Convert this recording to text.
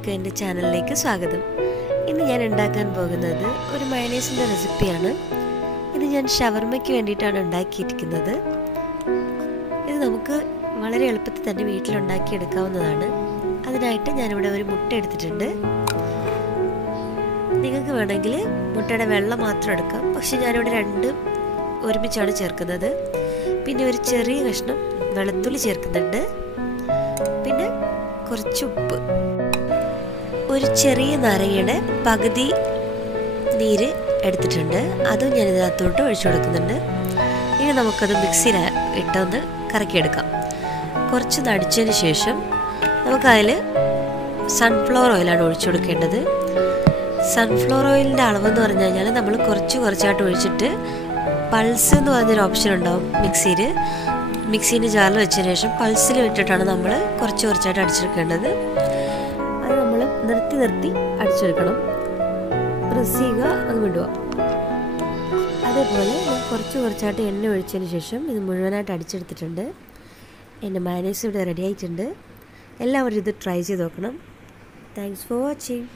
എല്ലാവർക്കും എൻ്റെ ചാനലിലേക്ക് സ്വാഗതം. ഇന്ന് ഞാൻ ഉണ്ടാക്കാൻ പോകുന്നത് ഒരു മയണൈസിൻ്റെ റെസിപ്പിയാണ്. ഇത് ഞാൻ ഷവർമ്മയ്ക്ക് വേണ്ടിയിട്ടാണ് ഉണ്ടാക്കിയിരിക്കുന്നത്. ഇത് നമുക്ക് വളരെ എളുപ്പത്തിൽ തന്നെ വീട്ടിലുണ്ടാക്കിയെടുക്കാവുന്നതാണ്. അതിനായിട്ട് ഞാനിവിടെ ഒരു മുട്ട എടുത്തിട്ടുണ്ട്. നിങ്ങൾക്ക് വേണമെങ്കിൽ മുട്ടയുടെ വെള്ള മാത്രം എടുക്കാം, പക്ഷെ ഞാനിവിടെ രണ്ടും ഒരുമിച്ചാണ് ചേർക്കുന്നത്. പിന്നെ ഒരു ചെറിയ കഷ്ണം വെളുത്തുള്ളി ചേർക്കുന്നുണ്ട്. പിന്നെ കുറച്ച് ഉപ്പ്, ഒരു ചെറിയ നാരങ്ങയുടെ പകുതി നീര് എടുത്തിട്ടുണ്ട്, അതും ഞാൻ ഇതിനകത്തോട്ട് ഒഴിച്ചു കൊടുക്കുന്നുണ്ട്. ഇനി നമുക്കത് മിക്സിയിൽ ഇട്ടൊന്ന് കറക്കിയെടുക്കാം. കുറച്ച് നടിച്ചതിന് ശേഷം നമുക്കതിൽ സൺഫ്ലവർ ഓയിലാണ് ഒഴിച്ചു കൊടുക്കേണ്ടത്. സൺഫ്ലവർ ഓയിലിൻ്റെ അളവെന്ന് പറഞ്ഞു കഴിഞ്ഞാൽ നമ്മൾ കുറച്ചായിട്ട് ഒഴിച്ചിട്ട് പൾസ് എന്ന് പറഞ്ഞൊരു ഓപ്ഷൻ ഉണ്ടാവും മിക്സീൻ്റെ ജാറിൽ വെച്ചതിന് ശേഷം പൾസിൽ ഇട്ടിട്ടാണ് നമ്മൾ കുറച്ചായിട്ട് അടിച്ചെടുക്കേണ്ടത്. അത് നമ്മൾ നിർത്തി അടിച്ചെടുക്കണം. പ്രസ് ചെയ്യുക, അത് വിടുക. അതേപോലെ ഞാൻ കുറച്ചായിട്ട് എണ്ണ ഒഴിച്ചതിന് ശേഷം ഇത് മുഴുവനായിട്ട് അടിച്ചെടുത്തിട്ടുണ്ട്. എൻ്റെ മയണൈസ് ഇവിടെ റെഡി ആയിട്ടുണ്ട്. എല്ലാവരും ഇത് ട്രൈ ചെയ്ത് നോക്കണം. Thanks for watching.